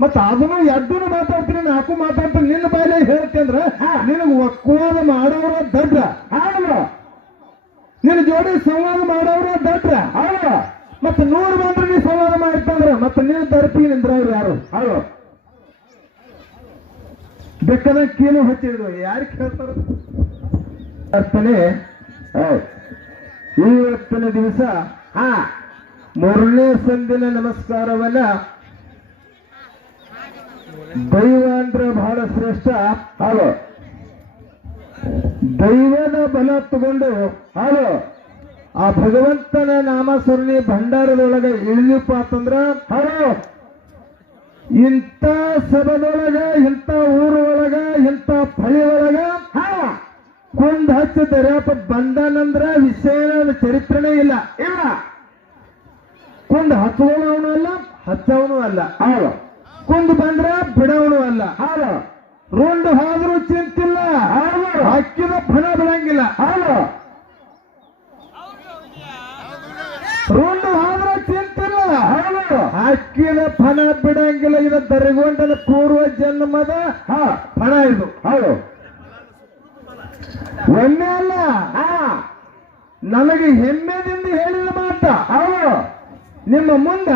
ಮತ್ತ ಅದನ್ನು ಎದ್ದನು ಮಾತಾಡ್ತೀನಿ ನಾಲ್ಕು ಮಾತಾಡ್ತೀನಿ ನಿನ್ನ ಬಾಯಿಲೆ ಹೇಳ್ತಿ ಅಂದ್ರ ನಿನಗ ಒಕ್ಕವಾದ ಮಾಡೋರ ದಡ್ರ ನಿನ್ನ ಜೋಡಿ ಸಂವಾದ ಮಾಡೋರ ದಡ್ರ ಮತ್ತ 100 ಬಂದ್ರೆ ನೀ ಸಂವಾದ ಮಾಡ್ತಂದ್ರ ಮತ್ತ ನಿನ್ನ ದರ್ಪಿ ನಿಂದ್ರವ್ರು ಯಾರು ಬೇಕಾದ ಕೀಲು ಹಚ್ಚಿದ್ರು ಯಾರು ಕೇಳ್ತಾರ ಇವತ್ತಿನ ದಿವಸ 3ನೇ ಸಂದಿನ ನಮಸ್ಕಾರವನ್ನ ದೈವ ಅಂದ್ರೆ ಬಹಳ ಶ್ರೇಷ್ಠ ದೈವದ ಬಲ ತಗೊಂಡು ಆ ಭಗವಂತನ ನಾಮಸ್ಮರಣೆ ಭಂಡಾರದೊಳಗ ಇಳಿದಪ್ಪ ಅಂತಂದ್ರ ಇಂಥ ಸಭದೊಳಗ ಇಂಥ ಊರೊಳಗ ಇಂಥ ಫಳಿ ಒಳಗ ಕುಂದ್ ಹಚ್ಚ ದರ್ಯಾಪ ಬಂದನಂದ್ರ ವಿಷಯದ ಚರಿತ್ರೆನೇ ಇಲ್ಲ ಕುಂದ್ ಹಚ್ಚುವವನು ಅಲ್ಲ ಹಚ್ಚವನು ಅಲ್ಲ ಕುಂದ್ ಬಂದ್ರ ಬಿಡವನು ಅಲ್ಲ ರುಂಡು ಹೋದ್ರೂ ಚಿಂತಿಲ್ಲ ಹಾಕಿದ ಫಣ ಬಿಡಂಗಿಲ್ಲ ರುಂಡು ಹೋದ್ರೂ ಚಿಂತಿಲ್ಲ ಹಾಕಿದ ಫಣ ಬಿಡಂಗಿಲ್ಲ ಇದು ದರಿಗೊಂಡನ ಪೂರ್ವ ಜನ್ಮದ ಫಣ ಇದು ಒಮ್ಮೆ ಅಲ್ಲ ನನಗೆ ಹೆಮ್ಮೆದಿಂದ ಹೇಳಿದ ಮಾತ ನಿಮ್ಮ ಮುಂದ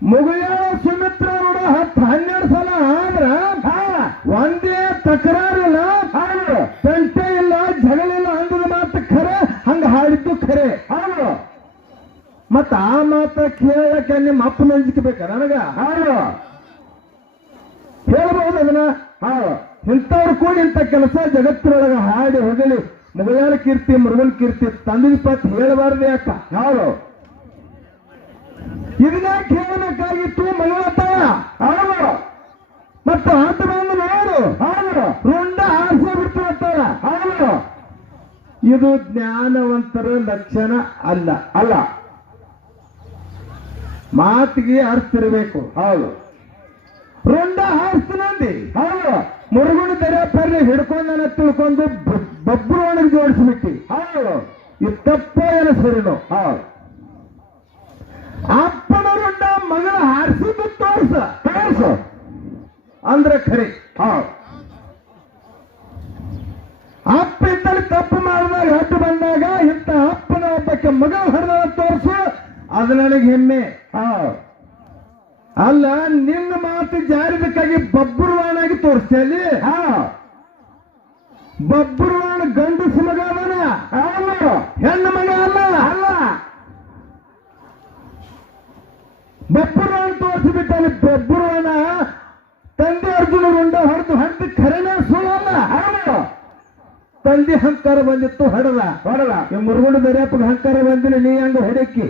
ಮುಗಿಯಾಳ ಸುಮಿತ್ರ ನೋಡ 10-12 ಸಲ ಆದ್ರ ಒಂದೇ ತಕರಾರಿಲ್ಲ ತಂಟೆ ಇಲ್ಲ ಜಗಳಿಲ್ಲ ಅಂದದ ಮಾತು ಖರೆ ಹಂಗ ಹಾಡಿದ್ದು ಖರೆ ಮತ್ತ ಆ ಮಾತ ಕೇಳಕ್ಕೆ ನಿಮ್ಮ ಅಪ್ಪ ನಂಜಿಕಬೇಕ ನನಗ ಹೇಳ್ಬಹುದು ಅದನ್ನ ಇಂಥವ್ರು ಕೂಡಿ ಇಂಥ ಕೆಲಸ ಜಗತ್ತಿನೊಳಗ ಹಾಡಿ ಹೊಗಲಿ ಮುಗಿಯಾಳ ಕೀರ್ತಿ ಮೃಗನ್ ಕೀರ್ತಿ ತಂದಿನ ಪತ್ ಹೇಳಬಾರ್ದು ಯಾಕ ಇದನ್ನ ಕೇಳಬೇಕಾಗಿತ್ತು ಮಗಳತ್ತಾಳ ಮತ್ತು ಆಟ ಬಂದು ನೋಡು ರುಂಡ ಆಸೆ ಬಿಟ್ಟು ಇದು ಜ್ಞಾನವಂತರ ಲಕ್ಷಣ ಅಲ್ಲ ಮಾತಿಗೆ ಅರ್ಥ ಇರಬೇಕು ರುಂಡ ಹಾರಿಸ್ತಿನಂದಿ ಮುರುಗುಣ ದರ್ಯಾಪಲ್ಲಿ ಹಿಡ್ಕೊಂಡನ ತಿಳ್ಕೊಂಡು ಬಬ್ರು ಒಣಗಿ ಜೋಡಿಸ್ಬಿಟ್ಟಿ ಇದು ತಪ್ಪ ಏನು ಸರಿನೋ ಅಪ್ಪನ ರುಂಡ ಮಗಳ ಹಾರಿಸಿದ್ದು ತೋರ್ಸ ಅಂದ್ರೆ ಖರೆ ಅಪ್ಪ ಇದ್ದಲ್ಲಿ ತಪ್ಪು ಮಾಡಿದಾಗ ಹಟ್ಟು ಬಂದಾಗ ಇಂಥ ಅಪ್ಪನ ಒಬ್ಬಕ್ಕೆ ಮಗಳ ಹರಿದ ತೋರ್ಸು ಅದು ನನಗೆ ಹೆಮ್ಮೆ ಅಲ್ಲ ನಿನ್ನ ಮಾತು ಜಾರಿದಕ್ಕಾಗಿ ಬಬ್ರುವಾಣಾಗಿ ತೋರಿಸ್ತೇಲಿ ಬಬ್ರುವಾಣ ಗಂಡಸ ಮಗ ಅವನ ಹೆಣ್ಣು ಮಗ ಅಲ್ಲ ಬಬ್ರುವಾಣ ತೋರಿಸಿಬಿಟ್ಟಾನೆ ಬಬ್ರುವಾಣ ತಂದೆ ಅರ್ಜುನ ರುಂಡ ಹೊಡೆದು ಖರೇನ ಸುಳ್ಳಲ್ಲ ತಂದೆ ಹಂಕಾರ ಬಂದಿತ್ತು ಹೊಡೆದ ಮುರುಗುಂಡ ದರ್ಯಾಪಗೆ ಹಂಕಾರ ಬಂದಿಲ್ಲ ನೀ ಹಂಗ ಹೊಡಕ್ಕಿ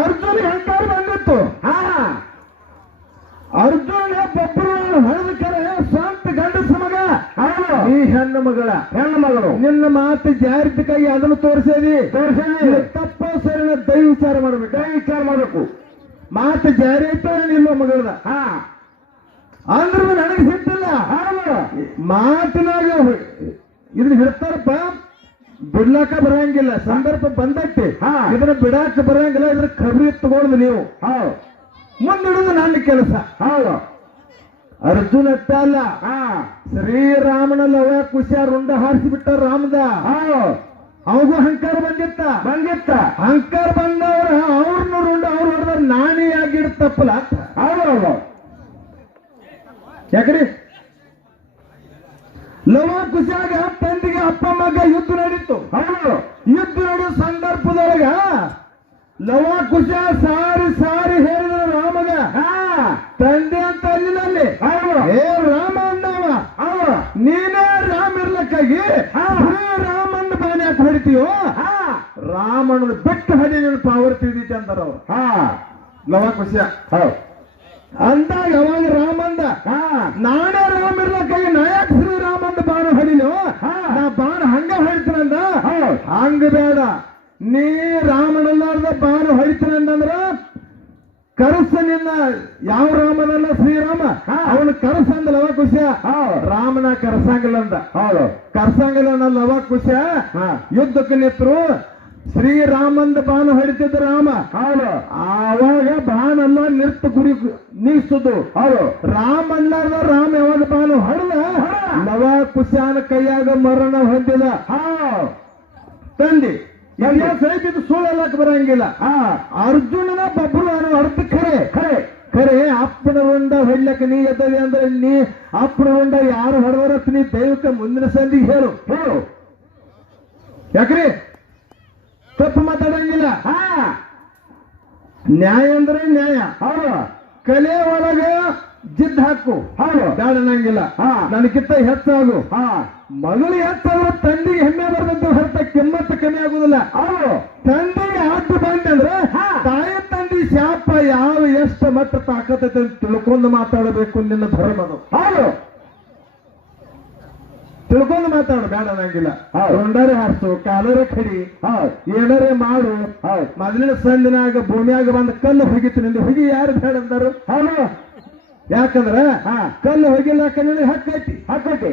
ಅರ್ಜುನ ಹಂಕಾರ ಬಂದಿತ್ತು ಅರ್ಜುನ ಬಬ್ರುವಾಣ ಹೊಡೆದ ಕರೆ ಸ್ವಂತ ಗಂಡಸ ಮಗ ಈ ಹೆಣ್ಣು ಮಗಳು ನಿನ್ನ ಮಾತು ಜಾರಿದ ಕೈ ಅದನ್ನು ತೋರಿಸೇದಿ ತಪ್ಪ ಸರಿನ ದಯ ವಿಚಾರ ಮಾಡಬೇಕು ಮಾತು ಜಾರಿ ಐತೋ ನಿಲ್ಲೋ ಮಗಳದ ಅಂದ್ರೂ ನನಗೆ ಸಿಟ್ಟಿಲ್ಲ ಮಾತಿನಾಗ ಇದನ್ನ ಹಿಡ್ತಾರಪ್ಪ ಬಿಡ್ಲಾಕ ಬರಂಗಿಲ್ಲ ಸಂದರ್ಭ ಬಂದೈತಿ ಇದನ್ನ ಬಿಡಾಕ ಬರಂಗಿಲ್ಲ ಇದ್ರ ಖಬರಿ ತಗೊಳ್ದು ನೀವು ಮುಂದಿಡುದು ನನ್ನ ಕೆಲಸ ಅರ್ಜುನ ಅಲ್ಲ ಶ್ರೀರಾಮನ ಲವ ಕುಶ ರುಂಡ ಹಾರಿಸಿಬಿಟ್ಟ ರಾಮದ ಅವಗೂ ಹಂಕಾರ ಬಂದಿತ್ತ ಹಂಕಾರ ಬಂದವ್ರ ಅವ್ರನ್ನ ರುಂಡ ಅವ್ರು ಹೊಡೆದ ನಾನೇ ಆಗಿಡ್ತಪ್ಪಲ್ಲ ಯಾಕ್ರಿ ಲವ ಕುಶಾಗ ತಂದಿಗೆ ಅಪ್ಪ ಮಗ ಯುದ್ಧ ನಡೀತು ಯುದ್ಧ ನಡೆಯೋ ಸಂದರ್ಭದೊಳಗ ಲವ ಕುಶ ಸಾರಿ ಹೇಳಿದ್ರು ರಾಮಗ ತಂದೆ ಅಂತ ಅಲ್ಲಿ ಹೇ ರಾಮ ಅಂದವ ನೀನೇ ರಾಮ ಇರ್ಲಕ್ಕಾಗಿ ರಾಮನ ಬಾನೆ ಯಾಕೆ ಹೊಡಿತೀಯೋ ರಾಮನ ಬಿಟ್ಟು ಹಡಿ ನೀನು ಪಾವರ್ ತಿಳಿದೀತಿ ಅಂತಾರ ಅವ್ರು ಲವ ಕುಶ ಅಂದಾಗ ಅವಾಗ ರಾಮಂದ ನಾನೇ ರಾಮ ಇರ್ಲಕ್ಕಾಗಿ ನಾಯಕ ಶ್ರೀರಾಮಂದ ಬಾಣ ಹೊಡಿಲು ನಾ ಬಾಣ ಹಂಗ ಹೊಡಿತೀನಂದ ಹಂಗ ಬೇಡ ನೀ ರಾಮನಲ್ಲಾರ್ದ ಬಾಣ ಹೊಡಿತೀನಂದ್ರ ಕರಸ ನಿನ್ನ ಯಾವ ರಾಮನಲ್ಲ ಶ್ರೀರಾಮ ಅವನು ಕರಸಂದ ಲವ ಕುಶ ರಾಮನ ಕರಸಂಗಿಲ್ಲ ಅಂದ ಕರಸಂಗಿಲ್ಲ ಲವ ಕುಶ ಯುದ್ಧಕ್ಕೆ ನಿಂತರು ಶ್ರೀರಾಮಂದ ಬಾಣ ಹೊಡಿತಿದ್ದ ರಾಮ. ಹೌದು. ಆವಾಗ ಬಾಣ ಅಲ್ಲ ನಿರ್ತ ಗುರಿ ನೀಸ್ತದು. ಹೌದು. ರಾಮ ಅಲ್ಲಾರ್ದ ರಾಮ ಯಾವಾಗ ಬಾಣ ಹೊಡೆದ ಲವ ಕುಶಾನ ಕೈಯಾಗ ಮರಣ ಹೊಂದಿದ. ತಂದಿ ಸಹಿತ ಸುಳ್ಳಲ್ಲಕ್ಕೆ ಬರಂಗಿಲ್ಲ. ಅರ್ಜುನನ ಬಬ್ರು ಅನ್ನೋ ಅರ್ಥ ಖರೆ ಖರೆ ಖರೆ. ಅಪ್ಪನ ರುಂಡ ಹೊಡ್ಲಕ್ಕ ನೀ ಎದ್ದದೆ ಅಂದ್ರೆ ನೀ ಅಪ್ಪನ ರುಂಡ ಯಾರು ಹೊಡೆದರತ್ ನೀ ದೈವಕ್ಕೆ ಮುಂದಿನ ಸಂದಿಗೆ ಹೇಳು ಹೇಳು. ಯಾಕ್ರಿ ತಪ್ಪು ಮಾತಾಡಂಗಿಲ್ಲ. ನ್ಯಾಯ ಅಂದ್ರೆ ನ್ಯಾಯ. ಹೌದು. ಕಲೆ ಒಳಗ ಜಿದ್ ಹಾಕು. ಹೌದು. ಬ್ಯಾಡನಂಗಿಲ್ಲ. ನನಗಿಂತ ಹೆಚ್ಚಾಗು. ಮಗಳು ಹೆಚ್ಚಾದ್ರೆ ತಂದಿಗೆ ಹೆಮ್ಮೆ ಬರ್ತಂತ ಹೊರತ ಕೆಮ್ಮತ್ತ ಕಮ್ಮಿ ಆಗುದಿಲ್ಲ. ಹೌದು. ತಂದಿಗೆ ಆದ್ದು ಬಂದಂದ್ರೆ ತಾಯಿ ತಂದಿ ಶಾಪ ಯಾವ ಎಷ್ಟು ಮಟ್ಟ ತಾಕತ್ತೈತೆ ಅಂತ ತಿಳ್ಕೊಂಡು ಮಾತಾಡಬೇಕು ನಿನ್ನ ಧರ್ಮದು. ಹೌದು. ತಿಳ್ಕೊಂಡು ಮಾತಾಡು, ಬೇಡ ಅನ್ನಂಗಿಲ್ಲ. ರೊಂಡಾರೆ ಹಾರಿಸು, ಕಾಲರೆ ಕಡಿ, ಏನಾರೇ ಮಾಡು. ಮೊದಲಿನ ಸಂದಿನಾಗ ಭೂಮಿಯಾಗ ಬಂದ ಕಲ್ಲು ಹೋಗಿತ್ತು ನಿಂದು ಹುಗಿ ಯಾರು ಬೇಡ ಅಂದರು. ಹೌದು. ಯಾಕಂದ್ರ ಕಲ್ಲು ಹೋಗಿಲ್ಲಕ್ಕ ನಿನಗೆ ಹಕ್ಕೈತಿ ಹಕ್ಕೈತಿ.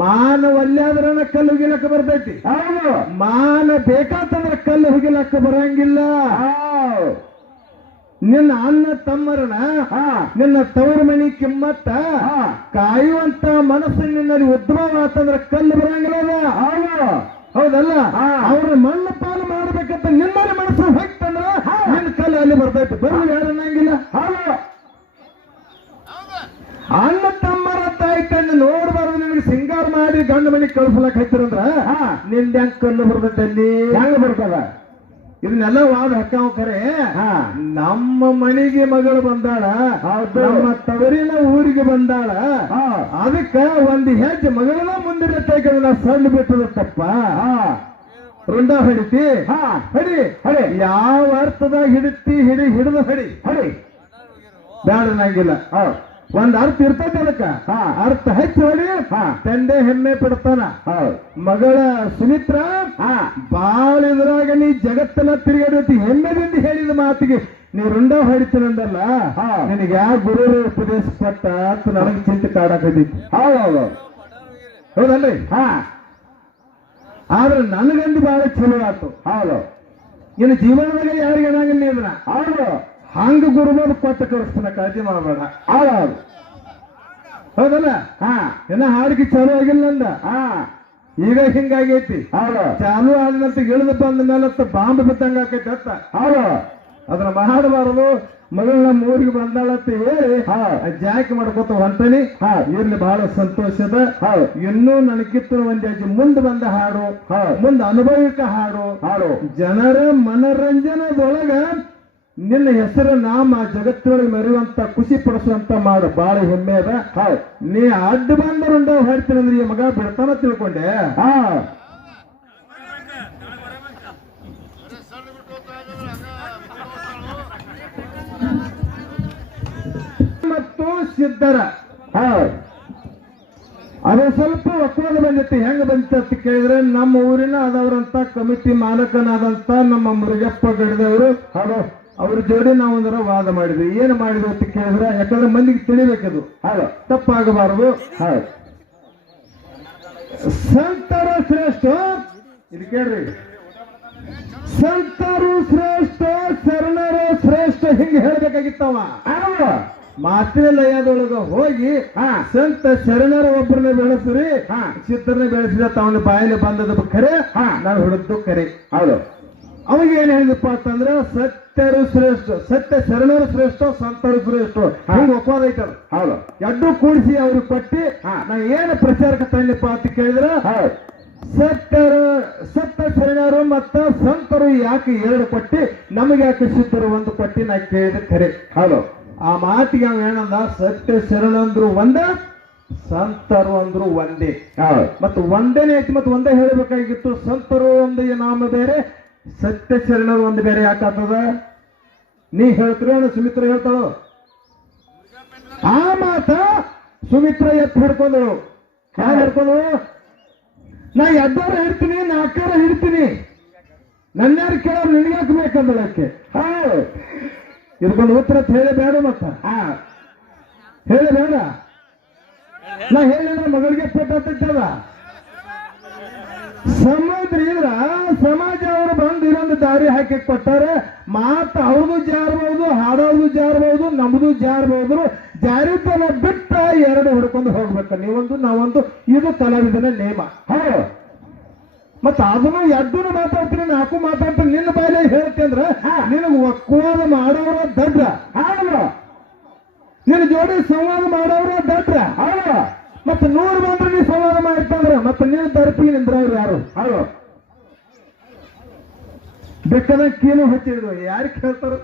ಮಾನ ಒಲ್ಲಾದ್ರನ ಕಲ್ಲು ಹೋಗಿಲಕ್ಕ ಬರ್ತೈತಿ. ಹೌದು. ಮಾನ ಬೇಕಾತಂದ್ರ ಕಲ್ಲು ಹೋಗಿಲಕ್ಕ ಬರಂಗಿಲ್ಲ. ನಿನ್ನ ಅಣ್ಣ ತಮ್ಮರನ ನಿನ್ನ ತವರ ಮನಿ ಕಿಮ್ಮತ್ತ ಕಾಯುವಂತ ಮನಸ್ಸು ನಿನ್ನಲ್ಲಿ ಉದ್ಭವ ಆತಂದ್ರ ಕಲ್ಲು ಬರಂಗಿಲ್ಲ. ಹೌದಲ್ಲ. ಅವ್ರ ಮಣ್ಣು ಪಾಲು ಮಾಡ್ಬೇಕಂತ ನಿನ್ನಲ್ಲಿ ಮನಸ್ಸು ಹೋಗ್ತಂದ್ರ ನಿನ್ನ ಕಲ್ಲು ಅಲ್ಲಿ ಬರ್ತೈತಿ. ಬರಲಿ ಯಾರನ್ನಂಗಿಲ್ಲ. ಅಣ್ಣ ತಮ್ಮರ ತಾಯಿ ತಂದು ನೋಡ್ಬಾರ್ದು ನಿನಗೆ ಸಿಂಗಾರ ಮಾಡಿ ಗಂಡು ಮನಿ ಕಳ್ಸಲಕ್ ಹಚ್ಚಿರಂದ್ರ ನಿಂದ ಹೆಂಗ್ ಕಲ್ಲು ಬರ್ತೈತಿ ಅಲ್ಲಿ ಹೆಂಗ ಬರ್ತದ. ಇದನ್ನೆಲ್ಲ ವಾದ ಹಕ್ಕಾವ ಖರೆ. ನಮ್ಮ ಮನೆಗೆ ಮಗಳು ಬಂದಾಳ, ನಮ್ಮ ತವರಿನ ಊರಿಗೆ ಬಂದಾಳ, ಅದಕ್ಕ ಒಂದು ಹೆಜ್ಜೆ ಮಗಳನ್ನ ಮುಂದಿನ ತೈಗಳನ್ನ ಸಣ್ಣ ಬಿಟ್ಟದ ತಪ್ಪ. ರುಂಡ ಹಿಡಿತಿ ಹಡಿ ಹಡಿ. ಯಾವ ಅರ್ಥದಾಗ ಹಿಡಿತಿ ಹಿಡಿ ಹಿಡಿದು ಹಡಿ ಹಡಿ. ಬ್ಯಾಡನಂಗಿಲ್ಲ. ಒಂದ್ ಅರ್ಥ ಇರ್ತೈತಿ ಅದಕ್ಕ. ಅರ್ಥ ಹೆಚ್ಚು ಹೊಡಿ. ತಂದೆ ಹೆಮ್ಮೆ ಪಡ್ತಾನ. ಮಗಳ ಸುಮಿತ್ರ ಬಾಳ ಇದ್ರಾಗ ನೀ ಜಗತ್ತೆಲ್ಲ ತಿರುಗಾಡತಿ ಹೆಮ್ಮೆದಿಂದ ಹೇಳಿದ ಮಾತಿಗೆ ನೀ ರುಂಡ ಹೊಡಿತೀನಂದಲ್ಲ, ನಿನಗೆ ಯಾವ ಗುರು ಉಪದೇಶ ಪಟ್ಟ ಅಂತ ನನಗೆ ಚಿಂತೆ ಕಾಡಕೈತಿ. ಹೌದೌದು. ಹೌದಲ್ರಿ. ಆದ್ರೆ ನನಗಂದು ಬಹಳ ಚಲೋ ಆಯ್ತು. ಹೌದು. ಇನ್ನು ಜೀವನದಾಗ ಯಾರಿಗೆ ಏನಾಗಿಲ್ಲ ಇದನ್ನ. ಹೌದು. ಹಂಗ ಗುರುಬೋದು ಕೊಟ್ಟ ಕಳಿಸ್ತಾನ, ಕಾಳಜಿ ಮಾಡಬೇಡ. ಹೌದು. ಹೌದಲ್ಲ. ಏನ ಹಾಡಿಗೆ ಚಾಲು ಆಗಿಲ್ಲ ನಂದ. ಈಗ ಹಿಂಗಾಗೈತಿ. ಹೌದು. ಚಾಲು ಆದ್ನಂತ ಇಳಿದು ಬಂದ ಮೇಲೆ ಬಾಂಬ್ ಬಿದ್ದಂಗ ಆಕೈತಿ ಅತ್ತ. ಹೌದು. ಅದನ್ನ ಮಾಡಬಾರದು. ಮಗಳು ನಮ್ಮ ಊರಿಗೆ ಬಂದಾಳಂತ ಹೇಳಿ ಜಾಕಿ ಮಾಡ್ಕೊತ ಹೊಂಟನಿ. ಇರ್ಲಿ, ಬಹಳ ಸಂತೋಷದ. ಇನ್ನೂ ನನಗಿತ್ತು ಒಂದ್ ಹೆಜ್ಜೆ ಮುಂದೆ ಬಂದ ಹಾಡು, ಮುಂದೆ ಅನುಭವಿಕ ಹಾಡು ಹಾಡು ಜನರ ಮನರಂಜನದೊಳಗ ನಿನ್ನ ಹೆಸರು ನಾಮ ಜಗತ್ತಿನೊಳಗೆ ಮೆರೆಯುವಂತ ಖುಷಿ ಪಡಿಸುವಂತ ಮಾಡು. ಬಾಳ ಹೆಮ್ಮೆ ಅದ. ನೀ ಅಡ್ಡ ಬಂದರುಂಡ ಹೇಳ್ತೀನಿ ಅಂದ್ರೆ ಈ ಮಗ ಬಿಡ್ತಾನ ತಿಳ್ಕೊಂಡೆ. ಮತ್ತು ಸಿದ್ಧರ ಅದು ಸ್ವಲ್ಪ ಒಕ್ಕೂಲ ಬಂದಿತ್ತು. ಹೆಂಗ ಬಂದಿತ್ತು ಅಂತ ಕೇಳಿದ್ರೆ, ನಮ್ಮ ಊರಿನ ಆದವರಂತ ಕಮಿಟಿ ಮಾಲಕನಾದಂತ ನಮ್ಮ ಮುರುಗಪ್ಪ ಗಡದವರು ಅವ್ರ ಜೋಡಿ ನಾವು ಒಂದರ ವಾದ ಮಾಡಿದ್ವಿ. ಏನು ಮಾಡಿದ್ವಿ ಅಂತ ಕೇಳಿದ್ರೆ, ಯಾಕಂದ್ರೆ ಮಂದಿಗೆ ತಿಳಿಬೇಕದು, ತಪ್ಪಾಗಬಾರದು. ಸಂತರ ಶ್ರೇಷ್ಠ, ಇಲ್ಲಿ ಕೇಳ್ರಿ, ಸಂತರು ಶ್ರೇಷ್ಠ, ಶರಣರು ಶ್ರೇಷ್ಠ, ಹಿಂಗೆ ಹೇಳ್ಬೇಕಾಗಿತ್ತವ. ಮಾತಿನ ಲಯದೊಳಗ ಹೋಗಿ ಸಂತ ಶರಣರ ಒಬ್ಬರನ್ನ ಬೆಳೆಸ್ರಿ, ಸಿದ್ಧರನ್ನ ಬೆಳೆಸಿದ ತವನ ಬಾಯಲ್ಲಿ ಬಂದದ ಖರೆ, ನಾವು ಹಿಡಿದ್ದು ಕರೆ. ಹೌದು. ಅವಾಗ ಏನ್ ಹೇಳಿದಪ್ಪ ಅಂತಂದ್ರೆ, ಸತ್ಯರು ಶ್ರೇಷ್ಠ, ಸತ್ಯ ಶರಣರು ಶ್ರೇಷ್ಠ, ಸಂತರು ಶ್ರೇಷ್ಠ, ಹಿಂಗ ಒಪ್ಪೋದ ಐತದ. ಹೌದು. ಎರಡು ಕೂಡಿಸಿ ಅವ್ರಿಗೆ ಕೊಟ್ಟಿ ನಾ ಏನು ಪ್ರಚಾರಕ್ಕೆ ತಂದಪ್ಪ ಅಂತ ಕೇಳಿದ್ರೆ, ಸತ್ಯ ಶರಣರು ಮತ್ತ ಸಂತರು ಯಾಕೆ ಎರಡು ಕೊಟ್ಟಿ, ನಮಗೆ ಯಾಕೆ ಸಿದ್ಧರು ಒಂದು ಕೊಟ್ಟಿ ನಾ ಕೇಳಿದ ಖರೆ. ಹೌದು. ಆ ಮಾತಿಗೆ ಅವ ಏನಂದ, ಸತ್ಯ ಶರಣಂದ್ರು ಒಂದ, ಸಂತರು ಅಂದ್ರು ಒಂದೇ. ಮತ್ತು ಒಂದೇನೆ ಐತಿ, ಮತ್ತೆ ಒಂದೇ ಹೇಳಬೇಕಾಗಿತ್ತು. ಸಂತರು ಒಂದು ನಾಮ ಬೇರೆ, ಸತ್ಯ ಶರಣರು ಒಂದು ಬೇರೆ. ಯಾಕಾಗ್ತದ? ನೀ ಹೇಳ್ತೀರ, ಸುಮಿತ್ರ ಹೇಳ್ತಾಳು. ಆ ಮಾತ ಸುಮಿತ್ರ ಎತ್ತು ಹಿಡ್ಕೊಂಡಳು. ಹ್ಯಾಂಗ ಹಿಡ್ಕೊಂಡಳು? ನಾ ಎಡ್ಡಾರ ಹಿಡ್ತೀನಿ, ನಾಲ್ಕಾರ ಹಿಡ್ತೀನಿ, ನನ್ಯಾರು ಕೇಳೋರು ನಿನಗ್ಯಾಕೆ ಬೇಕಂದಳಕ್ಕೆ. ಇದಕ್ಕೊಂದು ಉತ್ತರ ಹೇಳಬೇಡ. ಮತ್ತ ಹೇಳಬೇಡ. ನಾ ಹೇಳಿದ್ರೆ ಮಗಳಿಗೆ ಪೆಟ್ಟ ಸಮುದ್ರ ಇದ್ರ ಸಮಾಜ ಅವರು ಬಂದು ಇನ್ನೊಂದು ದಾರಿ ಹಾಕಿ ಕೊಟ್ಟಾರೆ. ಮಾತ ಅವ್ರದ್ದು ಜಾರ್ಬಹುದು, ಹಾಡೋದು ಜಾರ್ಬಹುದು, ನಮ್ದು ಜಾರ್ಬಹುದು. ಜಾರಿತನ ಬಿಟ್ಟ ಎರಡು ಹಿಡ್ಕೊಂಡು ಹೋಗ್ಬೇಕು. ನೀವೊಂದು ನಾವೊಂದು, ಇದು ಕಲಾವಿದನ ನೇಮ. ಹೌದು. ಮತ್ತ ಅದನ್ನು ಎದ್ದನ್ನು ಮಾತಾಡ್ತೀನಿ, ನಾಲ್ಕು ಮಾತಾಡ್ತೀನಿ. ನಿನ್ನ ಬಾಯಿಲೆ ಹೇಳ್ತಂದ್ರ ನಿನಗೆ ಒಕ್ಕವಾದ ಮಾಡೋರ ದಡ್ರ. ಹೌದು. ನಿನ್ನ ಜೋಡಿ ಸಂವಾದ ಮಾಡೋರ ದಡ್ರ. ಹೌದು. ಮತ್ತೆ 100 ಬಂದ್ರೆ ನೀ ಸಂವಾದ ಮಾಡ್ತಂದ್ರ ಮತ್ತೆ ನೀನು ತರಪಿಗೆ ನಿಂದ್ರವ್ರು ಯಾರು? ಹೌದು. ಬೇಕಾದಂಗ ಕೀಲು ಹಚ್ಚಿದ್ರು ಯಾರಿಗೆ ಹೇಳ್ತಾರ?